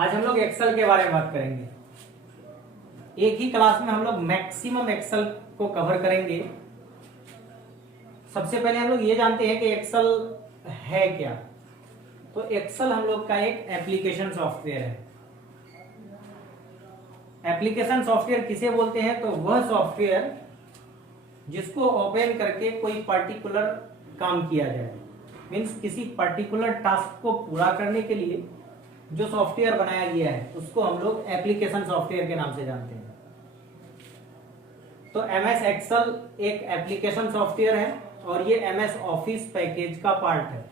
आज हम लोग एक्सेल के बारे में बात करेंगे। एक ही क्लास में हम लोग मैक्सिमम एक्सेल को कवर करेंगे। सबसे पहले हम लोग ये जानते हैं कि एक्सेल है क्या। तो एक्सेल हम लोग का एक एप्लीकेशन सॉफ्टवेयर है। एप्लीकेशन सॉफ्टवेयर किसे बोलते हैं? तो वह सॉफ्टवेयर जिसको ओपन करके कोई पर्टिकुलर काम किया जाए, मीन्स किसी पर्टिकुलर टास्क को पूरा करने के लिए जो सॉफ्टवेयर बनाया गया है उसको हम लोग एप्लीकेशन सॉफ्टवेयर के नाम से जानते हैं। तो एमएस एक्सेल एक एप्लीकेशन सॉफ्टवेयर है और ये एमएस ऑफिस पैकेज का पार्ट है।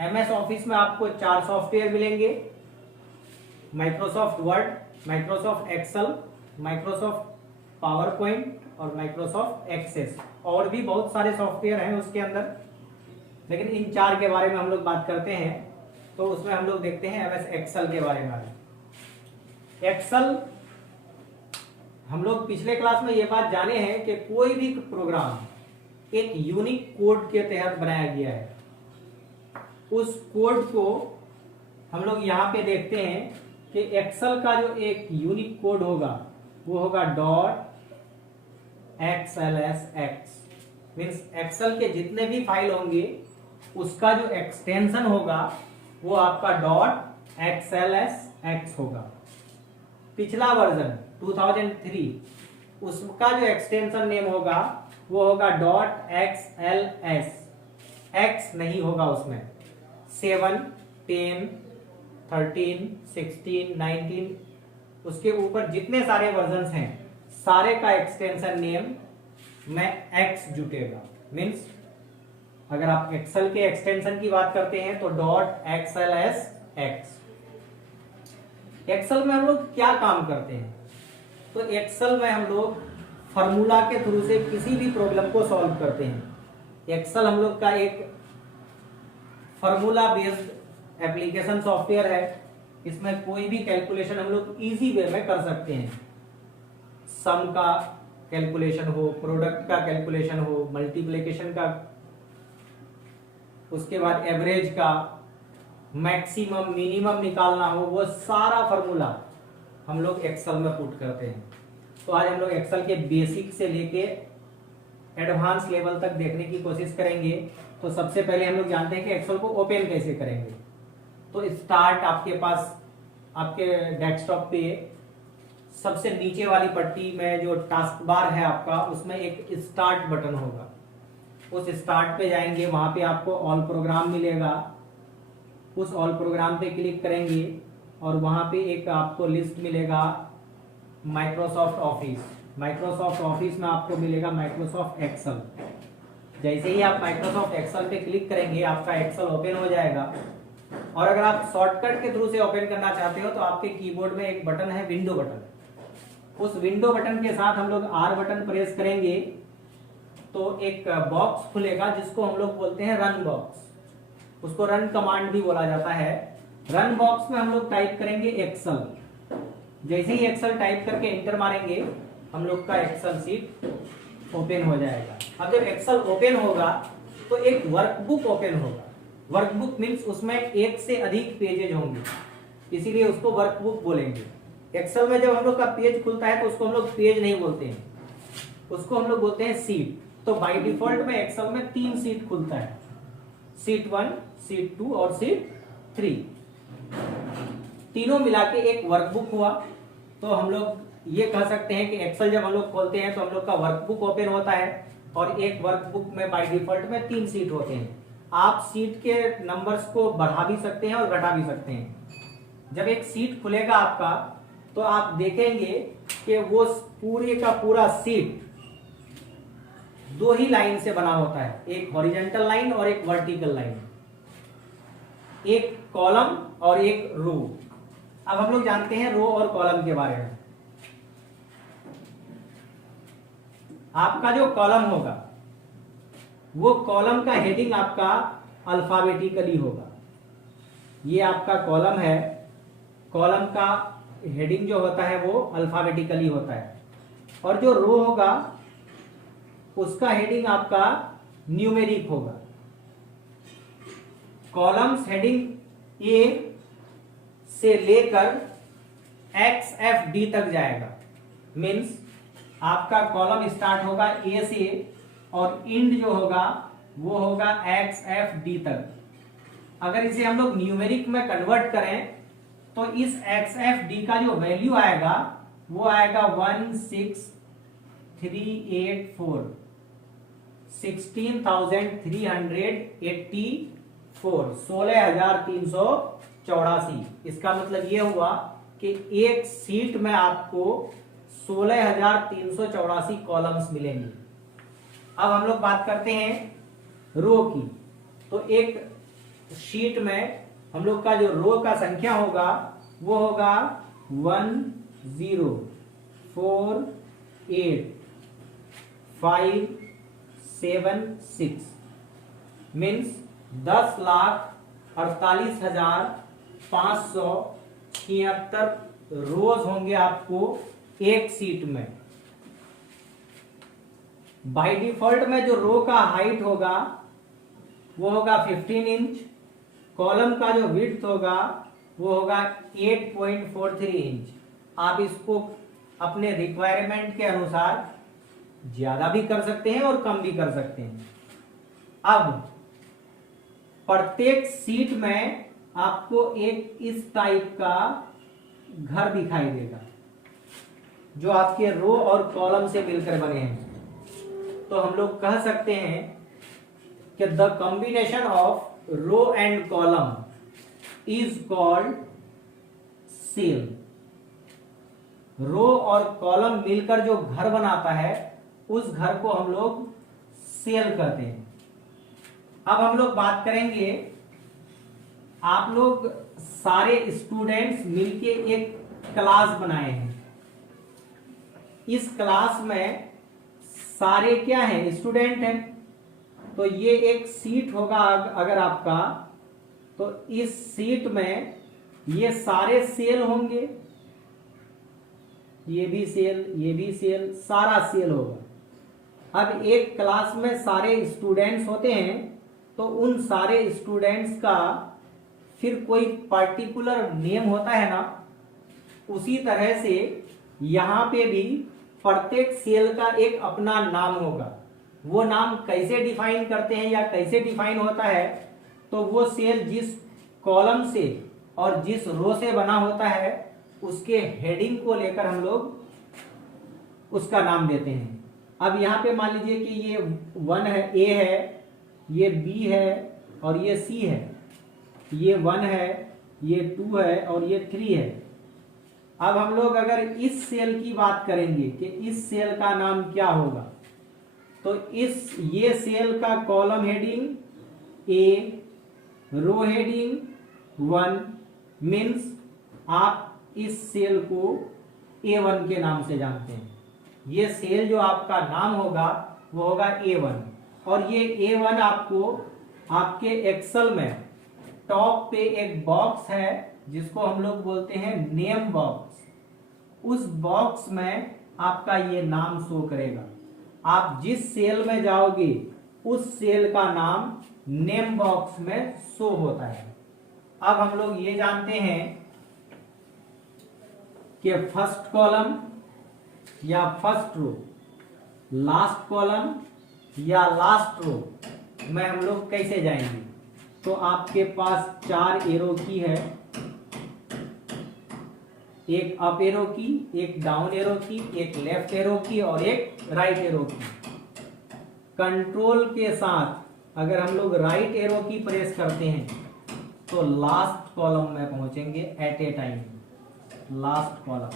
एमएस ऑफिस में आपको 4 सॉफ्टवेयर मिलेंगे: Microsoft Word, Microsoft Excel, Microsoft PowerPoint और माइक्रोसॉफ्ट एक्सेस। और भी बहुत सारे सॉफ्टवेयर हैं उसके अंदर, लेकिन इन 4 के बारे में हम लोग बात करते हैं। तो उसमें हम लोग देखते हैं एमएस एक्सेल के बारे में। एक्सेल हम लोग पिछले क्लास में ये बात जाने हैं कि कोई भी प्रोग्राम एक यूनिक कोड के तहत बनाया गया है। उस कोड को हम लोग यहाँ पे देखते हैं कि एक्सेल का जो एक यूनिक कोड होगा वो होगा .xlsx। मीन्स एक्सेल के जितने भी फाइल होंगे उसका जो एक्सटेंशन होगा वो आपका .xlsx होगा। पिछला वर्जन 2003 उसका जो एक्सटेंशन नेम होगा वो होगा .xls। x नहीं होगा उसमें। 7, 10, 13, 16, 19 उसके ऊपर जितने सारे वर्जन्स हैं सारे का एक्सटेंशन नेम में x जुटेगा। मीन्स अगर आप एक्सेल के एक्सटेंशन की बात करते हैं तो .xlsx। एक्सेल में हम लोग क्या काम करते हैं? तो एक्सेल में हम लोग फार्मूला के थ्रू से किसी भी प्रॉब्लम को सॉल्व करते हैं। एक्सेल हम लोग का एक फार्मूला बेस्ड एप्लीकेशन सॉफ्टवेयर है। इसमें कोई भी कैलकुलेशन हम लोग इजी वे में कर सकते हैं। सम का कैलकुलेशन हो, प्रोडक्ट का कैलकुलेशन हो, मल्टीप्लिकेशन का, उसके बाद एवरेज का, मैक्सिमम मिनिमम निकालना हो, वो सारा फार्मूला हम लोग एक्सेल में पुट करते हैं। तो आज हम लोग एक्सेल के बेसिक से लेके एडवांस लेवल तक देखने की कोशिश करेंगे। तो सबसे पहले हम लोग जानते हैं कि एक्सेल को ओपन कैसे करेंगे। तो स्टार्ट आपके पास आपके डेस्कटॉप पे सबसे नीचे वाली पट्टी में जो टास्क बार है आपका, उसमें एक स्टार्ट बटन होगा। उस स्टार्ट पे जाएंगे, वहां पे आपको ऑल प्रोग्राम मिलेगा। उस ऑल प्रोग्राम पे क्लिक करेंगे और वहां पे एक आपको लिस्ट मिलेगा माइक्रोसॉफ्ट ऑफिस। माइक्रोसॉफ्ट ऑफिस में आपको मिलेगा माइक्रोसॉफ्ट एक्सेल। जैसे ही आप माइक्रोसॉफ्ट एक्सेल पे क्लिक करेंगे आपका एक्सेल ओपन हो जाएगा। और अगर आप शॉर्टकट के थ्रू से ओपन करना चाहते हो तो आपके कीबोर्ड में एक बटन है, विंडो बटन। उस विंडो बटन के साथ हम लोग R बटन प्रेस करेंगे तो एक बॉक्स खुलेगा जिसको हम लोग बोलते हैं रन बॉक्स। उसको रन कमांड भी बोला जाता है। रन बॉक्स में हम लोग टाइप करेंगे एक्सेल। जैसे ही एक्सेल टाइप करके एंटर मारेंगे हम लोग का एक्सेल सीट ओपन हो जाएगा। अब जब एक्सेल ओपन होगा तो एक वर्कबुक ओपन होगा। वर्कबुक मीन्स उसमें एक से अधिक पेजेज होंगे, इसीलिए उसको वर्कबुक बोलेंगे। एक्सेल में जब हम लोग का पेज खुलता है तो उसको हम लोग पेज नहीं बोलते हैं, उसको हम लोग बोलते हैं सीट। तो बाय डिफॉल्ट में एक्सेल में 3 सीट खुलता है, सीट 1, सीट 2 और सीट 3। तीनों मिला के एक वर्कबुक हुआ। तो हम लोग ये कह सकते हैं कि एक्सेल जब हम लोग खोलते हैं तो हम लोग का वर्कबुक ओपन होता है और एक वर्कबुक में बाय डिफॉल्ट में 3 सीट होते हैं। आप सीट के नंबर्स को बढ़ा भी सकते हैं और घटा भी सकते हैं। जब एक सीट खुलेगा आपका तो आप देखेंगे कि वो पूरे का पूरा सीट 2 ही लाइन से बना होता है, एक हॉरिजॉन्टल लाइन और एक वर्टिकल लाइन, एक कॉलम और एक रो। अब हम लोग जानते हैं रो और कॉलम के बारे में। आपका जो कॉलम होगा वो कॉलम का हेडिंग आपका अल्फाबेटिकली होगा। ये आपका कॉलम है, कॉलम का हेडिंग जो होता है वो अल्फाबेटिकली होता है। और जो रो होगा उसका हेडिंग आपका न्यूमेरिक होगा। कॉलम्स हेडिंग ए से लेकर XFD तक जाएगा। मीन्स आपका कॉलम स्टार्ट होगा ए से और इंड जो होगा वो होगा XFD तक। अगर इसे हम लोग न्यूमेरिक में कन्वर्ट करें तो इस XFD का जो वैल्यू आएगा वो आएगा 16384 16,384 इसका मतलब ये हुआ कि एक सीट में आपको 16,384 कॉलम्स मिलेंगे। अब हम लोग बात करते हैं रो की। तो एक शीट में हम लोग का जो रो का संख्या होगा वो होगा 1048576 मीन्स 10,48,576 रोज होंगे आपको एक सीट में। बाय डिफॉल्ट में जो रो का हाइट होगा वो होगा 15 इंच, कॉलम का जो विड्थ होगा वो होगा 8.43 इंच। आप इसको अपने रिक्वायरमेंट के अनुसार ज्यादा भी कर सकते हैं और कम भी कर सकते हैं। अब प्रत्येक सीट में आपको एक इस टाइप का घर दिखाई देगा जो आपके रो और कॉलम से मिलकर बने हैं। तो हम लोग कह सकते हैं कि the combination of row and column is called cell. Row और कॉलम मिलकर जो घर बनाता है उस घर को हम लोग सेल कहते हैं। अब हम लोग बात करेंगे, आप लोग सारे स्टूडेंट्स मिलके एक क्लास बनाए हैं। इस क्लास में सारे क्या हैं? स्टूडेंट हैं। तो ये एक सीट होगा अगर आपका, तो इस सीट में ये सारे सेल होंगे, ये भी सेल, ये भी सेल, सारा सेल होगा। अब एक क्लास में सारे स्टूडेंट्स होते हैं तो उन सारे स्टूडेंट्स का फिर कोई पर्टिकुलर नेम होता है ना, उसी तरह से यहाँ पे भी प्रत्येक सेल का एक अपना नाम होगा। वो नाम कैसे डिफाइन करते हैं या कैसे डिफाइन होता है, तो वो सेल जिस कॉलम से और जिस रो से बना होता है उसके हेडिंग को लेकर हम लोग उसका नाम देते हैं। अब यहाँ पे मान लीजिए कि ये 1 है, ए है, ये बी है और ये सी है, ये 1 है, ये 2 है और ये 3 है। अब हम लोग अगर इस सेल की बात करेंगे कि इस सेल का नाम क्या होगा, तो ये सेल का कॉलम हेडिंग ए, रो हेडिंग 1 मीन्स आप इस सेल को A1 के नाम से जानते हैं। ये सेल जो आपका नाम होगा वो होगा A1 और ये A1 आपको आपके एक्सेल में टॉप पे एक बॉक्स है जिसको हम लोग बोलते हैं नेम बॉक्स। उस बॉक्स में आपका ये नाम शो करेगा। आप जिस सेल में जाओगे उस सेल का नाम नेम बॉक्स में शो होता है। अब हम लोग ये जानते हैं कि फर्स्ट कॉलम या फर्स्ट रो, लास्ट कॉलम या लास्ट रो में हम लोग कैसे जाएंगे। तो आपके पास 4 एरो की है, एक अप एरो की, एक डाउन एरो की, एक लेफ्ट एरो की और एक राइट एरो की। कंट्रोल के साथ अगर हम लोग राइट एरो की प्रेस करते हैं तो लास्ट कॉलम में पहुंचेंगे at a time, last column.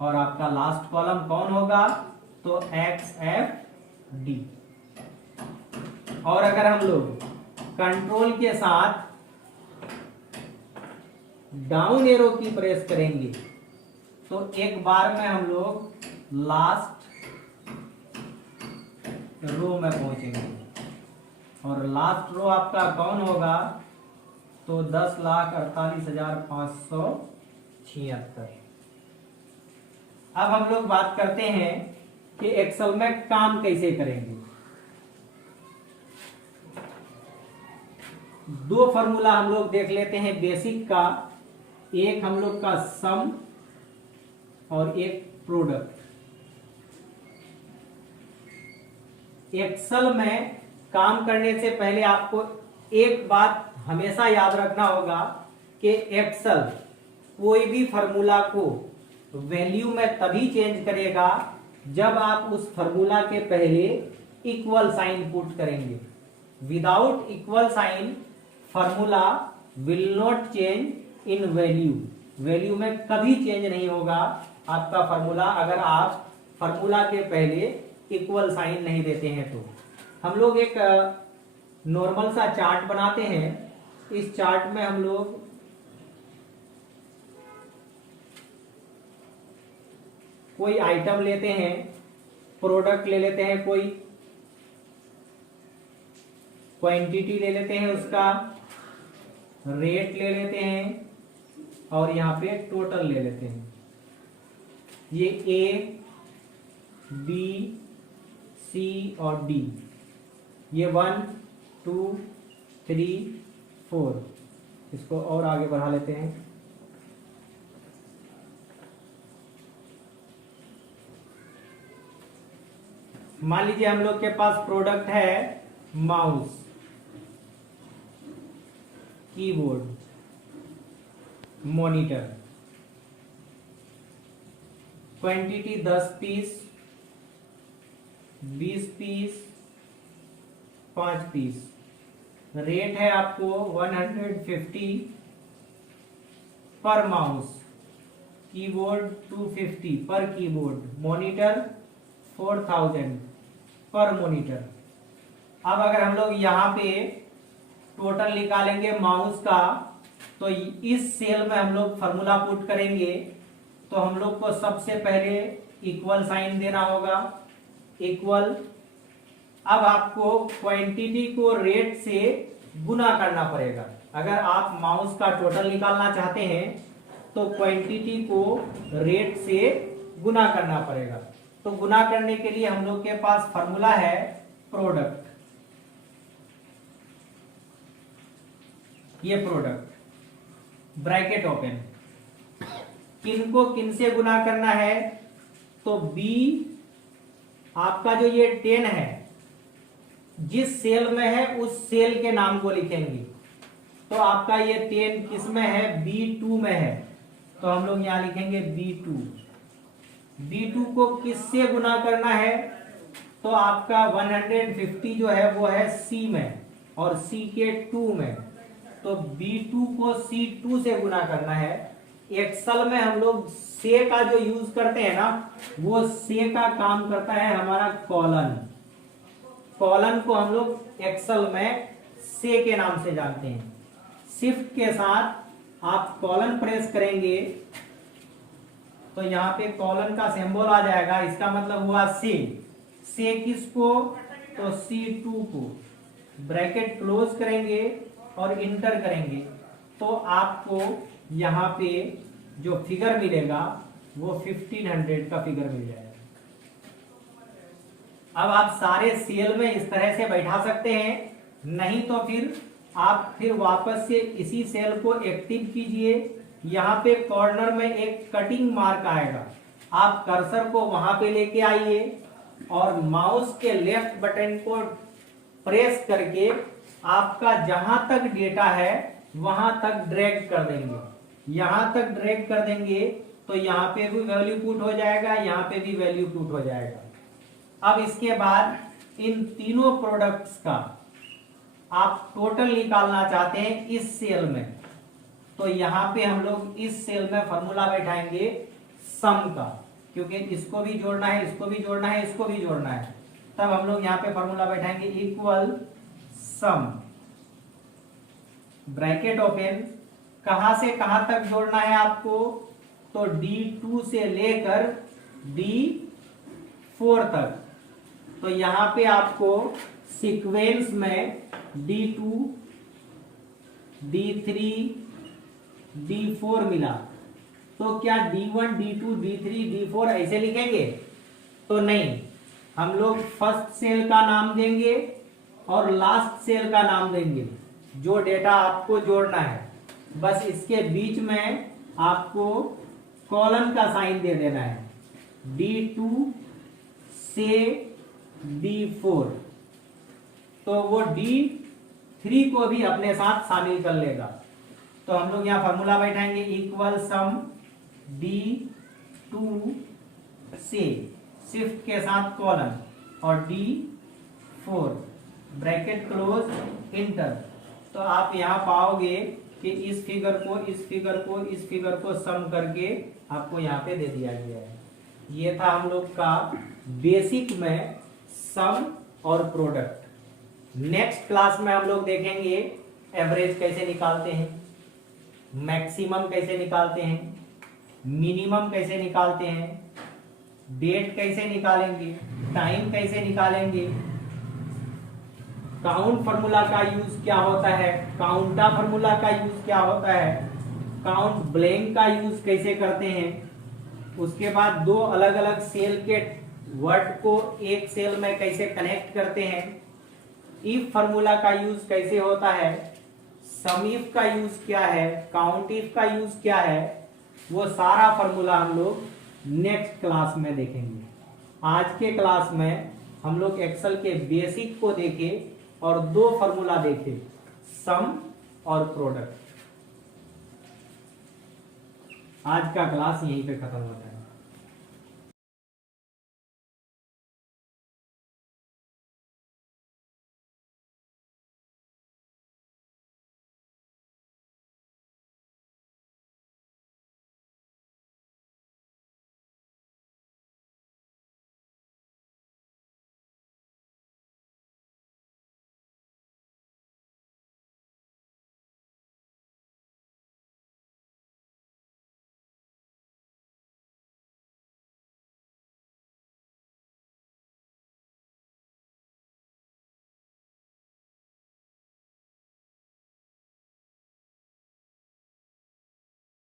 और आपका लास्ट कॉलम कौन होगा? तो XFD। और अगर हम लोग कंट्रोल के साथ डाउन एरो की प्रेस करेंगे तो एक बार में हम लोग लास्ट रो में पहुंचेंगे। और लास्ट रो आपका कौन होगा? तो 10,48,576। अब हम लोग बात करते हैं कि एक्सेल में काम कैसे करेंगे। दो फॉर्मूला हम लोग देख लेते हैं बेसिक का, एक हम लोग का सम और एक प्रोडक्ट। एक्सेल में काम करने से पहले आपको एक बात हमेशा याद रखना होगा कि एक्सेल कोई भी फॉर्मूला को वैल्यू में तभी चेंज करेगा जब आप उस फॉर्मूला के पहले इक्वल साइन पुट करेंगे। Without equal sign formula will not change in value, value में कभी चेंज नहीं होगा आपका फॉर्मूला अगर आप फॉर्मूला के पहले इक्वल साइन नहीं देते हैं। तो हम लोग एक नॉर्मल सा चार्ट बनाते हैं। इस चार्ट में हम लोग कोई आइटम लेते हैं, प्रोडक्ट ले लेते हैं, कोई क्वांटिटी ले लेते हैं, उसका रेट ले लेते हैं और यहाँ पे टोटल ले लेते हैं। ये ए, बी, सी और डी, ये 1 2 3 4। इसको और आगे बढ़ा लेते हैं। मान लीजिए हम लोग के पास प्रोडक्ट है mouse, keyboard, monitor, quantity 10 piece, 20 piece, 5 piece, rate है आपको 150 पर माउस, कीबोर्ड 250 पर कीबोर्ड, मॉनिटर 4000 पर मॉनिटर। अब अगर हम लोग यहाँ पे टोटल निकालेंगे माउस का, तो इस सेल में हम लोग फॉर्मूला पुट करेंगे। तो हम लोग को सबसे पहले इक्वल साइन देना होगा, इक्वल। अब आपको क्वांटिटी को रेट से गुना करना पड़ेगा। अगर आप माउस का टोटल निकालना चाहते हैं तो क्वांटिटी को रेट से गुना करना पड़ेगा। तो गुना करने के लिए हम लोग के पास फॉर्मूला है प्रोडक्ट। ये प्रोडक्ट ब्रैकेट ओपन, किन को किन से गुना करना है, तो बी आपका जो ये 10 है जिस सेल में है उस सेल के नाम को लिखेंगे। तो आपका ये 10 किस में है, B2 में है, तो हम लोग यहां लिखेंगे B2। B2 को किससे गुना करना है, तो आपका 150 जो है वो है C में और C के 2 में, तो B2 को C2 से गुना करना है। एक्सेल में हम लोग से का जो यूज करते हैं ना, वो से का काम करता है हमारा कॉलन। कॉलन को हम लोग एक्सेल में से के नाम से जानते हैं। शिफ्ट के साथ आप कॉलन प्रेस करेंगे तो यहाँ पे कॉलन का सिंबल आ जाएगा, इसका मतलब हुआ से किसको, तो C2 को। ब्रैकेट क्लोज करेंगे और इंटर करेंगे तो आपको यहाँ पे जो फिगर मिलेगा वो 1500 का फिगर मिल जाएगा। अब आप सारे सेल में इस तरह से बैठा सकते हैं, नहीं तो फिर आप वापस से इसी सेल को एक्टिव कीजिए। यहाँ पे कॉर्नर में एक कटिंग मार्क आएगा, आप कर्सर को वहां पे लेके आइए और माउस के लेफ्ट बटन को प्रेस करके आपका जहां तक डेटा है वहां तक ड्रैग कर देंगे। यहां तक ड्रैग कर देंगे तो यहाँ पे भी वैल्यू पुट हो जाएगा, यहाँ पे भी वैल्यू पुट हो जाएगा। अब इसके बाद इन तीनों प्रोडक्ट्स का आप टोटल निकालना चाहते हैं इस सेल में, तो यहाँ पे हम लोग इस सेल में फॉर्मूला बैठाएंगे सम का, क्योंकि इसको भी जोड़ना है, इसको भी जोड़ना है, इसको भी जोड़ना है। तब हम लोग यहाँ पे फॉर्मूला बैठाएंगे इक्वल सम, ब्रैकेट ओपन। कहां से कहां तक जोड़ना है आपको, तो D2 से लेकर D4 तक। तो यहाँ पे आपको सीक्वेंस में D2, D3, D4 मिला, तो क्या D1, D2, D3, D4 ऐसे लिखेंगे, तो नहीं। हम लोग फर्स्ट सेल का नाम देंगे और लास्ट सेल का नाम देंगे। जो डेटा आपको जोड़ना है, बस इसके बीच में आपको कॉलन का साइन दे देना है, D2 से D4, तो वो D3 को भी अपने साथ शामिल कर लेगा। तो हम लोग यहाँ फॉर्मूला बैठाएंगे, इक्वल सम D2 से शिफ्ट के साथ कॉलन और D4 ब्रैकेट क्लोज इंटर। तो आप यहाँ पाओगे कि इस फिगर को सम करके आपको यहाँ पे दे दिया गया है। ये था हम लोग का बेसिक में सम और प्रोडक्ट। नेक्स्ट क्लास में हम लोग देखेंगे एवरेज कैसे निकालते हैं, मैक्सिमम कैसे निकालते हैं, मिनिमम कैसे निकालते हैं, डेट कैसे निकालेंगे, टाइम कैसे निकालेंगे, काउंट फार्मूला का यूज क्या होता है, काउंटा फार्मूला का यूज क्या होता है, काउंट ब्लैंक का यूज कैसे करते हैं, उसके बाद दो अलग अलग सेल के वर्ड को एक सेल में कैसे कनेक्ट करते हैं, इफ फार्मूला का यूज कैसे होता है, सम इफ का यूज क्या है, काउंट इफ का यूज क्या है, वो सारा फार्मूला हम लोग नेक्स्ट क्लास में देखेंगे। आज के क्लास में हम लोग एक्सेल के बेसिक को देखे और दो फार्मूला देखे, सम और प्रोडक्ट। आज का क्लास यहीं पे खत्म होता है।